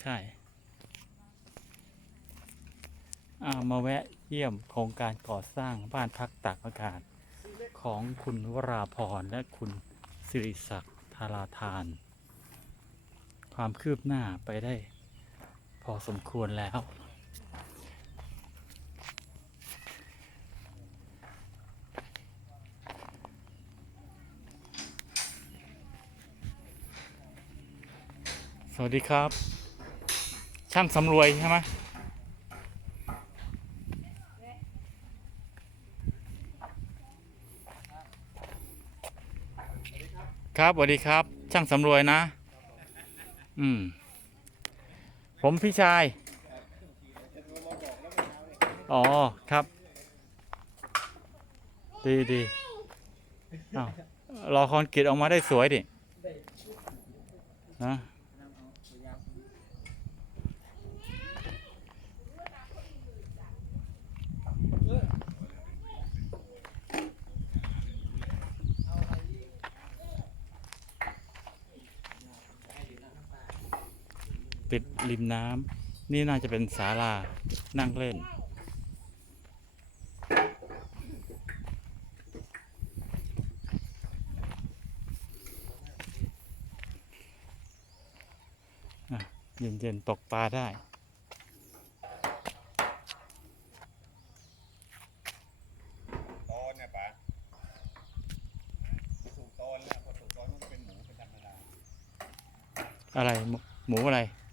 ใช่ามาแวะเยี่ยมโครงการก่อสร้างบ้านพักตากอากาศ ของคุณวราพรและคุณสิริศักดิ์ธาราทาน ความคืบหน้าไปได้ พอสมควรแล้ว สวัสดีครับ ช่างสำรวยใช่ไหมครับสวัสดีครับ ช่างสำรวยนะ อืม ผมพี่ชาย อ๋อ ครับ ดีดีอ้าวรอคอนกรีตออกมาได้สวยดินะ ติดริมน้ำนี่น่าจะเป็นศาลานั่งเล่นอะเย็นๆตกปลาได้ตอนเนี่ยป๋าถูกตอนแล้วพอถูกตอนมันก็เป็นหมูเป็นธรรมดาอะไร หมูหมูอะไรห